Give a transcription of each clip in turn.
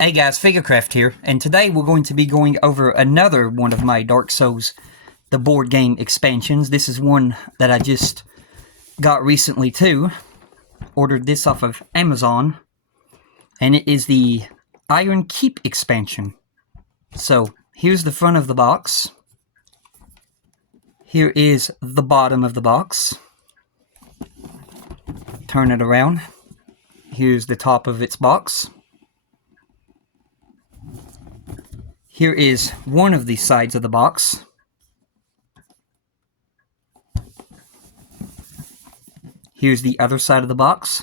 Hey guys, Figurecraft here, and today we're going to be going over another one of my Dark Souls, the board game expansions. This is one that I just got recently too. Ordered this off of Amazon, and it is the Iron Keep expansion. So, here's the front of the box. Here is the bottom of the box. Turn it around. Here's the top of its box. Here is one of the sides of the box. Here's the other side of the box.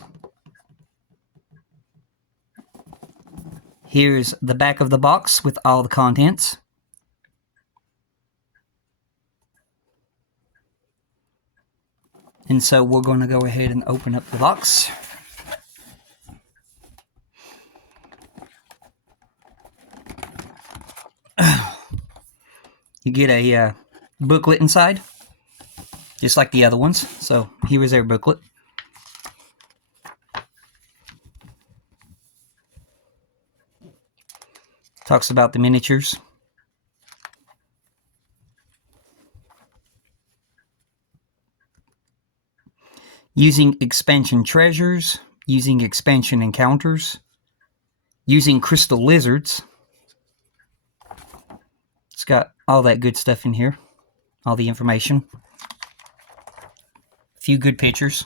Here's the back of the box with all the contents. And so we're going to go ahead and open up the box. You get a booklet inside, just like the other ones. So here is their booklet. Talks about the miniatures. Using expansion treasures, using expansion encounters, using crystal lizards. It's got all that good stuff in here, all the information. A few good pictures.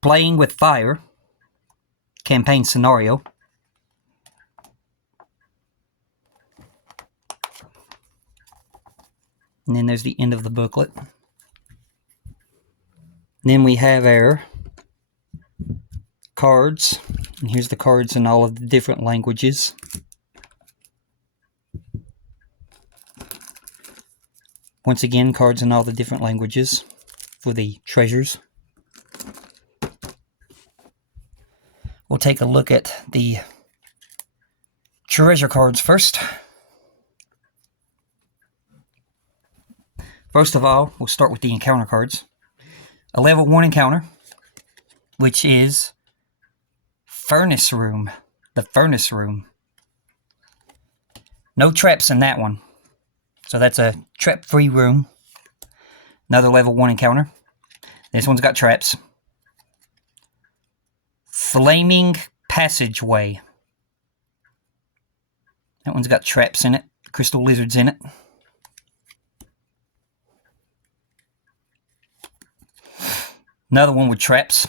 Playing with fire, campaign scenario. And then there's the end of the booklet. Then we have our cards. And here's the cards in all of the different languages. Once again, cards in all the different languages for the treasures. We'll take a look at the treasure cards first. First of all, we'll start with the encounter cards. A level 1 encounter, which is Furnace Room. The Furnace Room. No traps in that one. So that's a trap-free room. Another level 1 encounter. This one's got traps. Flaming Passageway. That one's got traps in it. Crystal lizards in it. Another one with traps.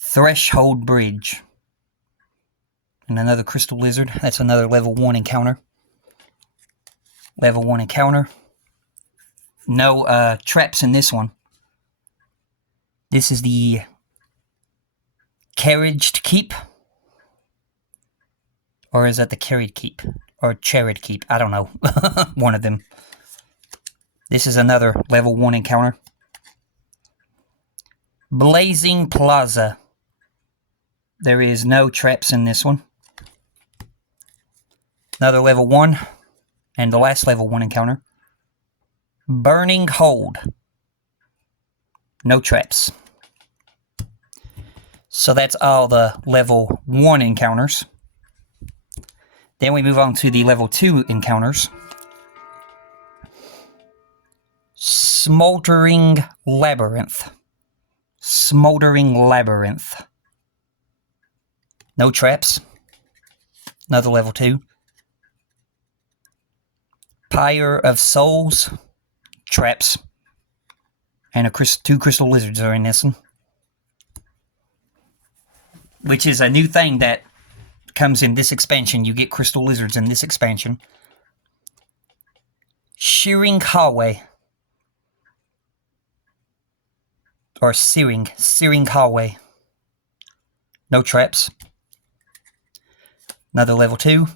Threshold Bridge. And another crystal lizard. That's another level 1 encounter. Level 1 encounter. No traps in this one. This is the Carriaged Keep. Or is that the Carried Keep? Or Chariot Keep? I don't know. One of them. This is another level 1 encounter. Blazing Plaza. There is no traps in this one. Another level 1. And the last level 1 encounter. Burning Hold. No traps. So that's all the level 1 encounters. Then we move on to the level 2 encounters. Smoldering Labyrinth. Smoldering Labyrinth. No traps. Another level 2. Pyre of Souls. Traps. And two crystal lizards are in this one. Which is a new thing that comes in this expansion. You get crystal lizards in this expansion. Shearing Hallway. Or Searing Hallway. No traps. Another level 2.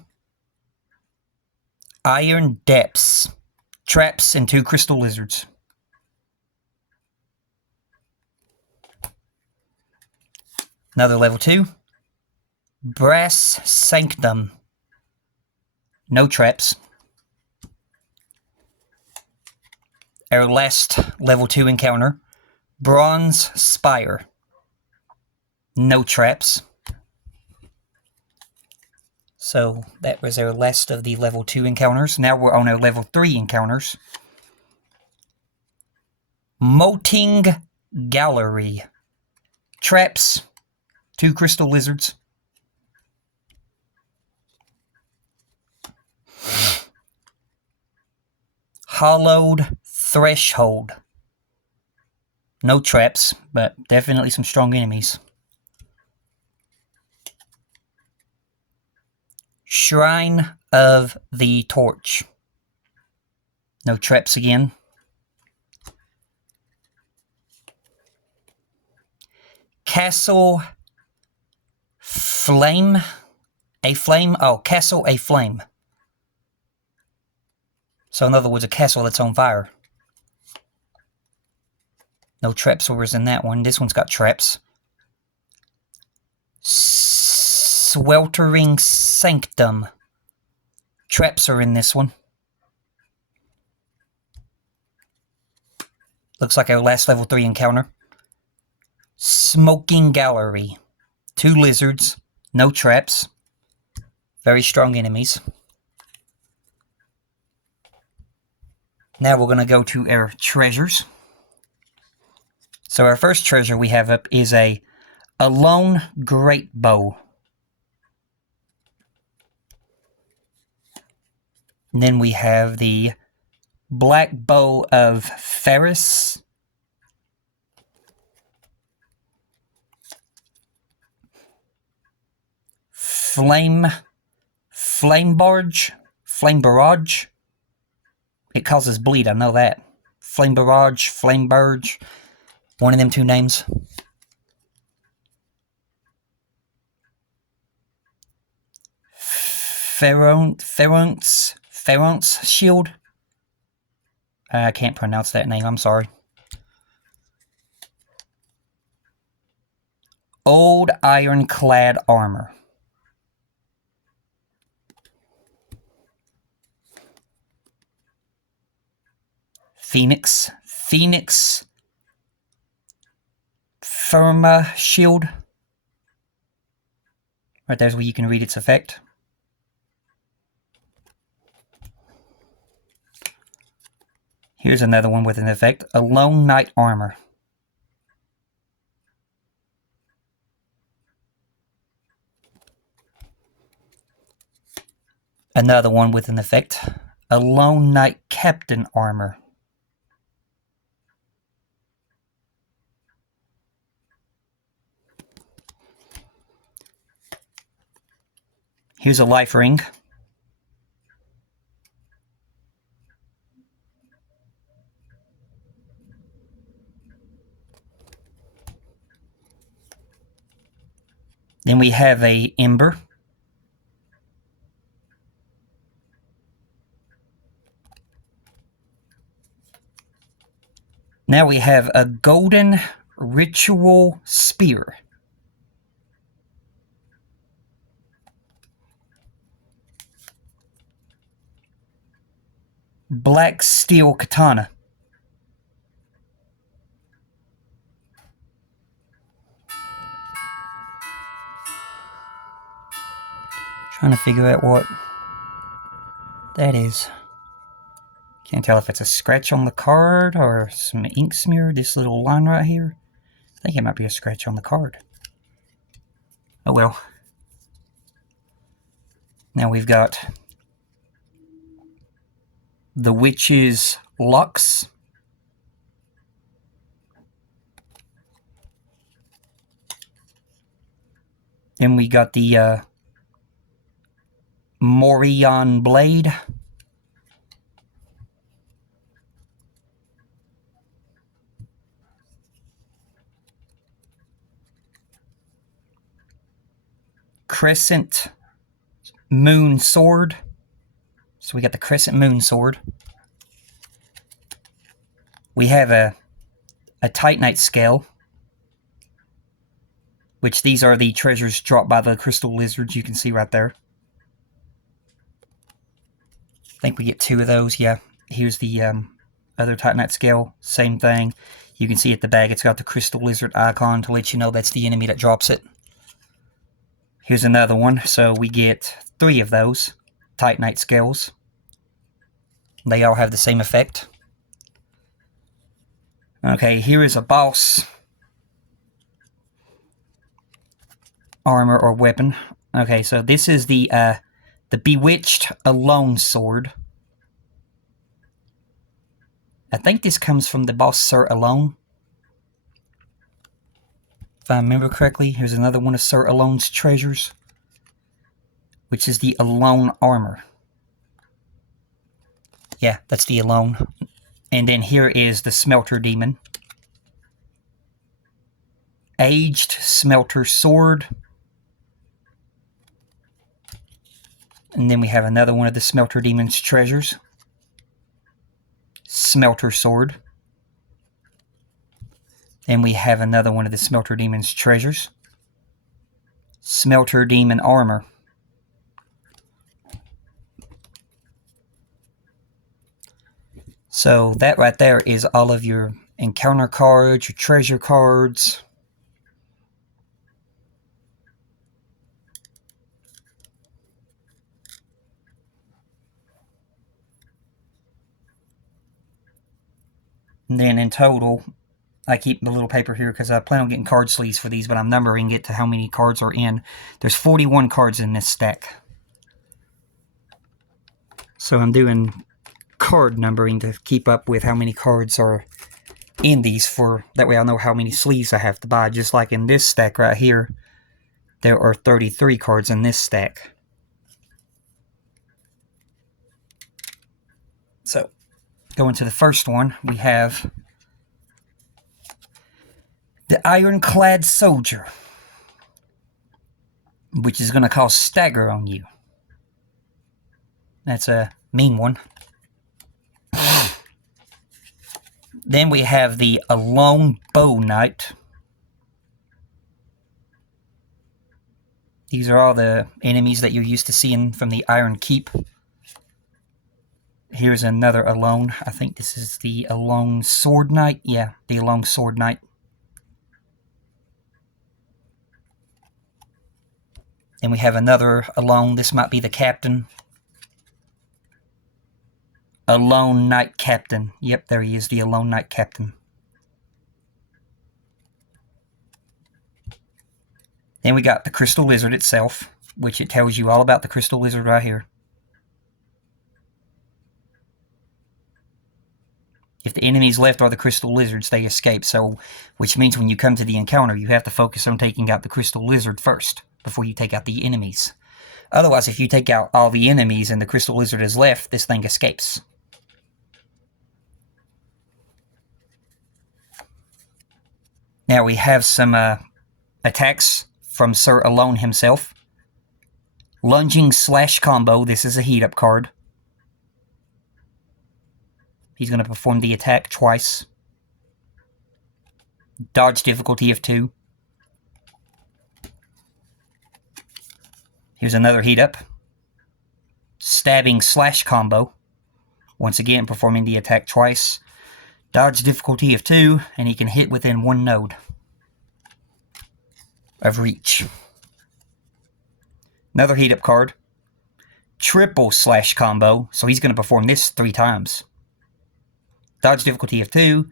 Iron Depths. Traps and 2 crystal lizards. Another level 2. Brass Sanctum. No traps. Our last level 2 encounter. Bronze Spire. No traps. So that was our last of the level 2 encounters. Now we're on our level 3 encounters. Molting Gallery. Traps. 2 crystal lizards. Hollowed Threshold. No traps, but definitely some strong enemies. Shrine of the Torch. No traps again. Castle Flame. A flame? Oh, Castle a Flame. So in other words, a castle that's on fire. No trap swords in that one. This one's got traps. Sweltering Sanctum. Traps are in this one. Looks like our last level 3 encounter. Smoking Gallery. 2 lizards. No traps. Very strong enemies. Now we're going to go to our treasures. So our first treasure we have up is a lone great bow. And then we have the Black Bow of Ferris. Flame Barrage. It causes bleed, I know that. Flame Barrage, Flame Barrage. One of them 2 names. Ferront's Shield. I can't pronounce that name, I'm sorry. Old Ironclad Armor. Phoenix Firma Shield. Right there's where you can read its effect. Here's another one with an effect. A Lone Knight Armor. Another one with an effect. A Lone Knight Captain Armor. Here's a life ring. Then we have a ember. Now we have a golden ritual spear. Black steel katana. Trying to figure out what that is. Can't tell if it's a scratch on the card or some ink smear. This little line right here. I think it might be a scratch on the card. Oh well. Now we've got the Witch's Lux. Then we got the Morion Blade. Crescent Moon Sword. So we got the Crescent Moon Sword. We have a Titanite Scale, which these are the treasures dropped by the crystal lizards you can see right there. I think we get 2 of those, yeah. Here's the other Titanite Scale, same thing. You can see at the bag it's got the crystal lizard icon to let you know that's the enemy that drops it. Here's another one. So we get 3 of those Titanite scales. They all have the same effect. Okay, here is a boss armor or weapon. Okay, so this is the Bewitched Alone Sword. I think this comes from the boss Sir Alone. If I remember correctly, here's another one of Sir Alone's treasures, which is the Alone armor. Yeah, that's the Alone. And then here is the Smelter Demon. Aged Smelter Sword. And then we have another one of the Smelter Demon's treasures. Smelter Sword. Then we have another one of the Smelter Demon's treasures. Smelter Demon Armor. So that right there is all of your encounter cards, your treasure cards. And then in total, I keep the little paper here because I plan on getting card sleeves for these, but I'm numbering it to how many cards are in. There's 41 cards in this stack. So I'm doing card numbering to keep up with how many cards are in these, for that way I know how many sleeves I have to buy. Just like in this stack right here, there are 33 cards in this stack. So, going to the first one, we have the Ironclad Soldier, which is going to cause stagger on you. That's a mean one. Then we have the Alone Bow Knight. These are all the enemies that you're used to seeing from the Iron Keep. Here's another Alone. I think this is the Alone Sword Knight. Yeah, the Alone Sword Knight. Then we have another Alone. This might be the Captain. Alone Knight Captain. Yep, there he is, the Alone Knight Captain. Then we got the Crystal Lizard itself, which it tells you all about the Crystal Lizard right here. If the enemies left are the Crystal Lizards, they escape. So, which means when you come to the encounter, you have to focus on taking out the Crystal Lizard first, before you take out the enemies. Otherwise, if you take out all the enemies and the Crystal Lizard is left, this thing escapes. Now we have some attacks from Sir Alone himself. Lunging Slash Combo. This is a heat-up card. He's going to perform the attack twice. Dodge difficulty of 2. Here's another heat-up. Stabbing Slash Combo. Once again, performing the attack twice. Dodge difficulty of 2, and he can hit within 1 node of reach. Another heat-up card. Triple Slash Combo. So he's going to perform this 3 times. Dodge difficulty of 2.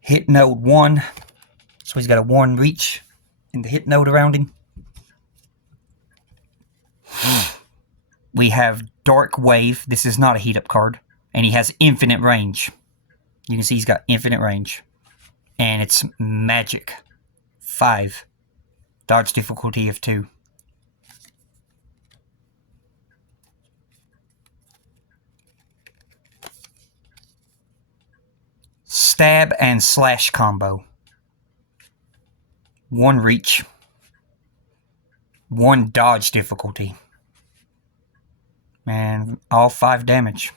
Hit node 1. So he's got a 1 reach in the hit node around him. We have Dark Wave. This is not a heat-up card. And he has infinite range. You can see he's got infinite range. And it's magic. 5. Dodge difficulty of 2. Stab and Slash Combo. 1 reach. 1 dodge difficulty. And all 5 damage.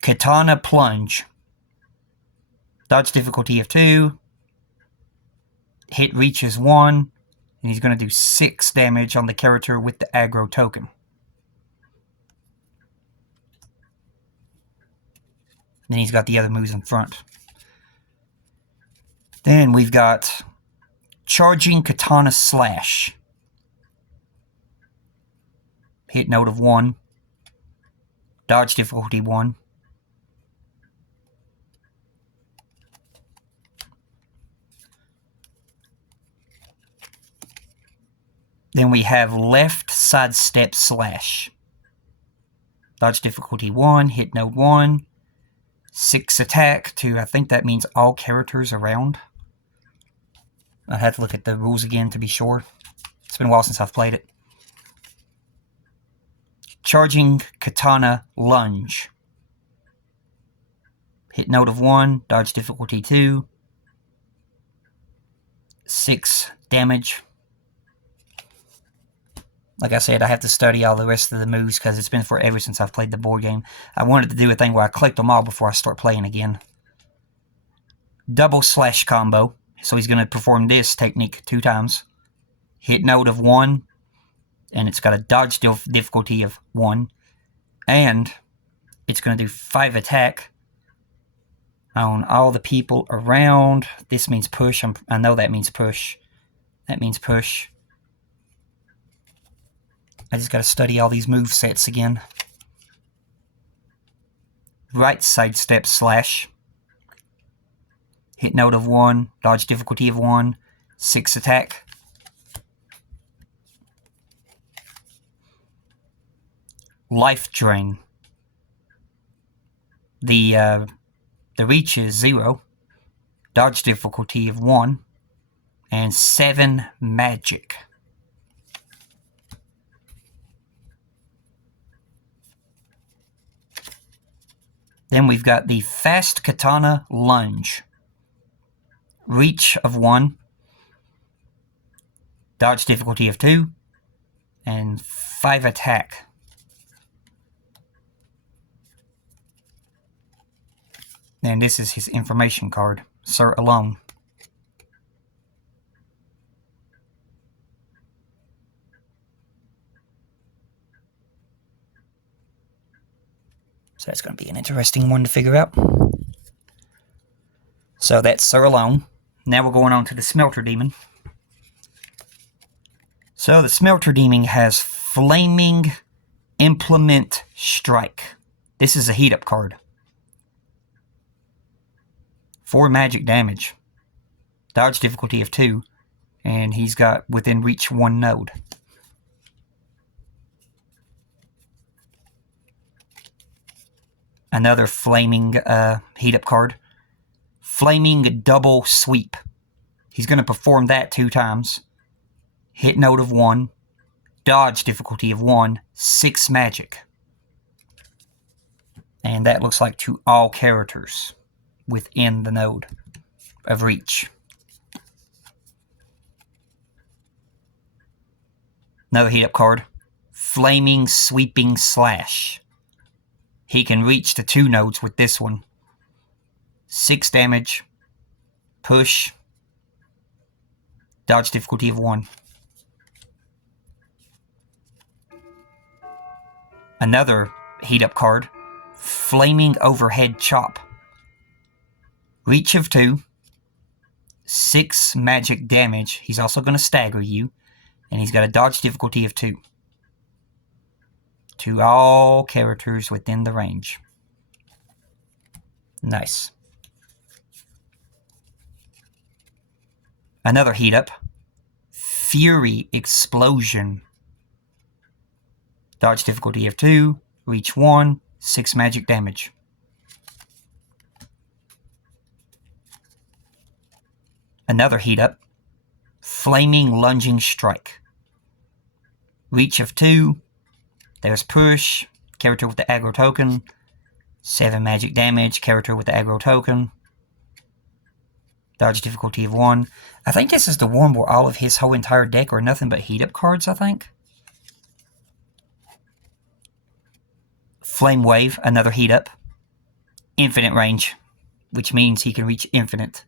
Katana Plunge. Dodge difficulty of 2. Hit reach is 1. And he's going to do 6 damage on the character with the aggro token. Then he's got the other moves in front. Then we've got Charging Katana Slash. Hit node of 1. Dodge difficulty 1. Then we have Left Sidestep Slash. Dodge difficulty 1, hit node 1. 6 attack to, I think that means all characters around. I'd have to look at the rules again to be sure. It's been a while since I've played it. Charging Katana Lunge. Hit node of 1, dodge difficulty 2. 6 damage. Like I said, I have to study all the rest of the moves because it's been forever since I've played the board game. I wanted to do a thing where I collect them all before I start playing again. Double Slash Combo. So he's going to perform this technique 2 times. Hit node of 1. And it's got a dodge difficulty of 1. And it's going to do 5 attack on all the people around. This means push. I know that means push. That means push. I just got to study all these move sets again. Right Sidestep Slash. Hit node of 1, dodge difficulty of 1, 6 attack. Life Drain. The reach is 0, dodge difficulty of 1, and 7 magic. Then we've got the Fast Katana Lunge. Reach of 1, dodge difficulty of 2, and 5 attack. And this is his information card, Sir Alone. So that's going to be an interesting one to figure out. So that's Sir Alone. Now we're going on to the Smelter Demon. So the Smelter Demon has Flaming Implement Strike. This is a heat-up card. 4 magic damage. Dodge difficulty of 2. And he's got within reach 1 node. Another flaming heat-up card. Flaming Double Sweep. He's going to perform that 2 times. Hit node of 1. Dodge difficulty of 1. 6 magic. And that looks like to all characters within the node of reach. Another heat-up card. Flaming Sweeping Slash. He can reach the 2 nodes with this one. 6 damage. Push. Dodge difficulty of 1. Another heat-up card. Flaming Overhead Chop. Reach of 2. 6 magic damage. He's also going to stagger you. And he's got a dodge difficulty of 2. To all characters within the range. Nice. Another heat up. Fury Explosion. Dodge difficulty of 2. Reach 1. 6 magic damage. Another heat up. Flaming Lunging Strike. Reach of 2. There's push. Character with the aggro token. 7 magic damage. Character with the aggro token. Dodge difficulty of 1. I think this is the one where all of his whole entire deck are nothing but heat-up cards, I think. Flame Wave, another heat-up. Infinite range, which means he can reach infinite.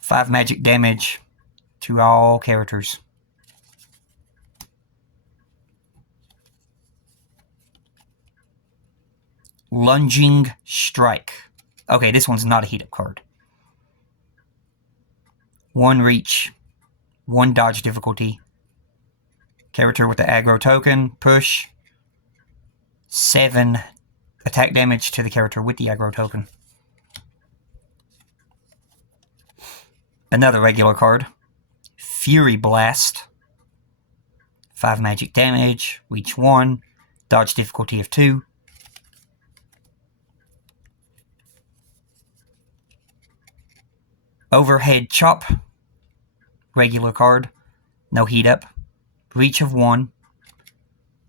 5 magic damage to all characters. Lunging Strike. Okay, this one's not a heat-up card. 1 reach, 1 dodge difficulty. Character with the aggro token, push. 7 attack damage to the character with the aggro token. Another regular card. Fury Blast. 5 magic damage, reach 1, dodge difficulty of 2. Overhead Chop. Regular card. No heat up. Reach of 1.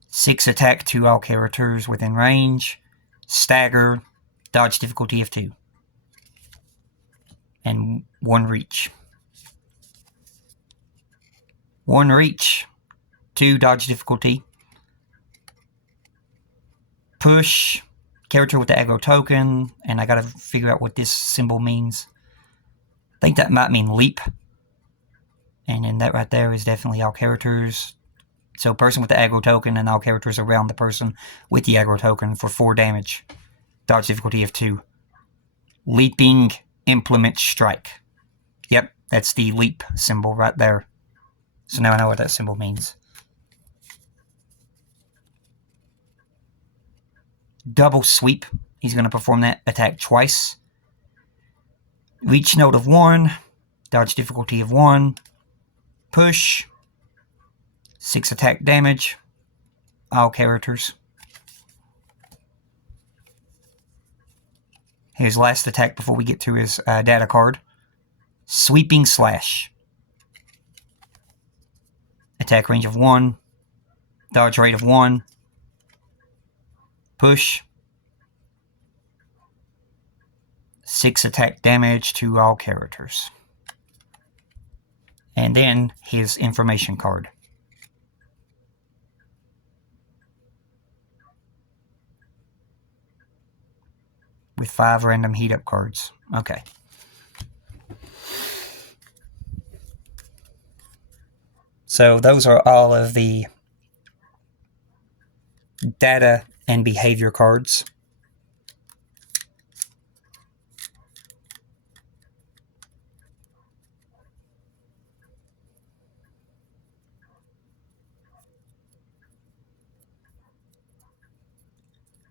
6 attack to all characters within range. Stagger. Dodge difficulty of 2. And 1 reach. 1 reach. 2 dodge difficulty. Push. Character with the aggro token. And I gotta figure out what this symbol means. I think that might mean leap. And then that right there is definitely all characters. So person with the aggro token and all characters around the person with the aggro token for 4 damage. Dodge difficulty of 2. Leaping Implement Strike. Yep, that's the leap symbol right there. So now I know what that symbol means. Double Sweep. He's going to perform that attack twice. Reach note of 1. Dodge difficulty of 1. Push. 6 attack damage. All characters. His last attack before we get to his data card. Sweeping Slash. Attack range of 1. Dodge rate of 1. Push. 6 attack damage to all characters. And then his information card. With 5 random heat-up cards. Okay. So those are all of the data and behavior cards.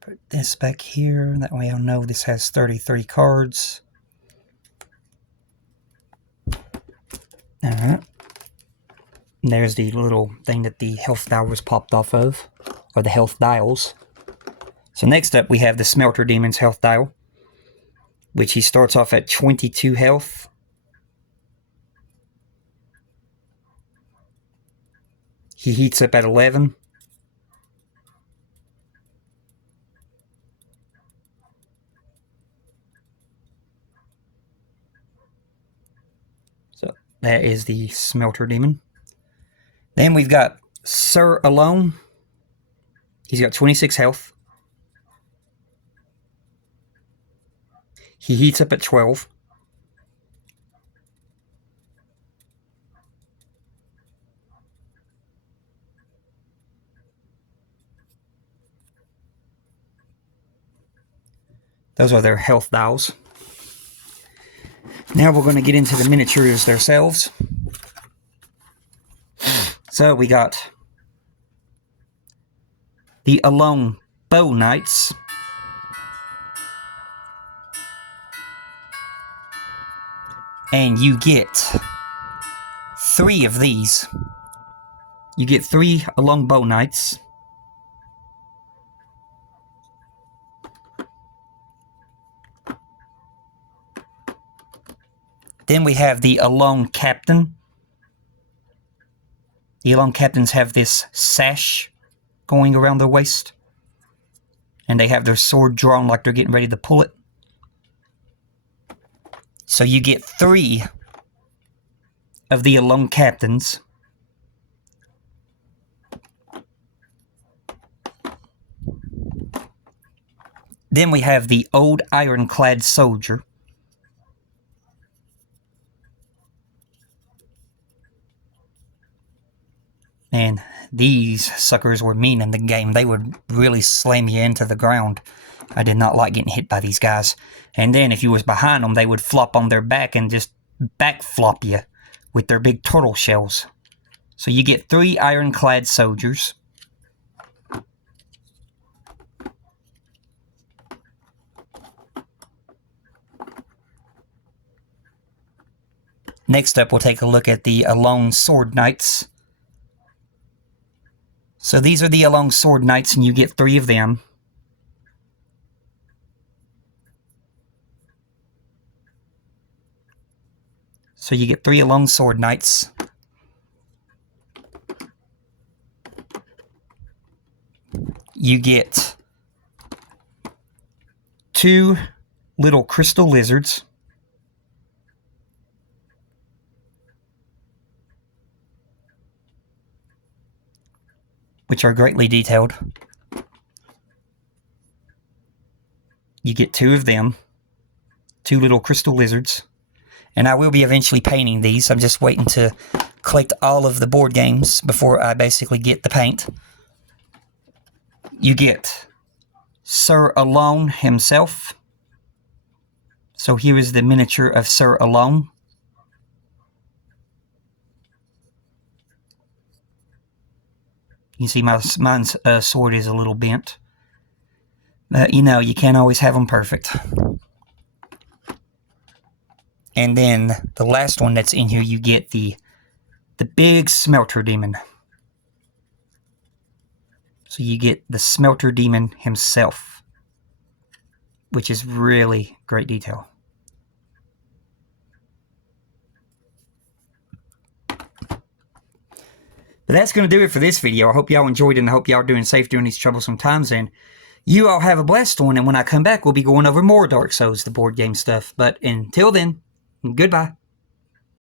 Put this back here, that way I'll know this has 33 cards. Alright. There's the little thing that the health dial was popped off of, or the health dials. So next up we have the Smelter Demon's health dial, which he starts off at 22 health. He heats up at 11. So that is the Smelter Demon. Then we've got Sir Alone. He's got 26 health. He heats up at 12. Those are their health dials. Now we're going to get into the miniatures themselves. So we got the Alone Bow Knights. And you get 3 of these. You get 3 Alone Bow Knights. Then we have the Alone Captain. The Alone Captains have this sash going around their waist. And they have their sword drawn like they're getting ready to pull it. So you get 3 of the Alone Captains. Then we have the Old Ironclad Soldier. And these suckers were mean in the game. They would really slam you into the ground I did not like getting hit by these guys. And then if you was behind them, they would flop on their back and just back flop you with their big turtle shells. So you get 3 ironclad soldiers. Next up, we'll take a look at the Alone Sword Knights. So these are the Alone Sword Knights, and you get 3 of them. So you get 3 Alone Sword Knights. You get 2 little crystal lizards. Which are greatly detailed. You get 2 of them. 2 little crystal lizards. And I will be eventually painting these. I'm just waiting to collect all of the board games before I basically get the paint. You get Sir Alone himself. So here is the miniature of Sir Alone. You see mine's sword is a little bent. But, you know, you can't always have them perfect. And then the last one that's in here, you get the big Smelter Demon. So you get the Smelter Demon himself, which is really great detail. But that's going to do it for this video. I hope y'all enjoyed it, and I hope y'all are doing safe during these troublesome times. And you all have a blessed one. And when I come back, we'll be going over more Dark Souls, the board game stuff. But until then, goodbye.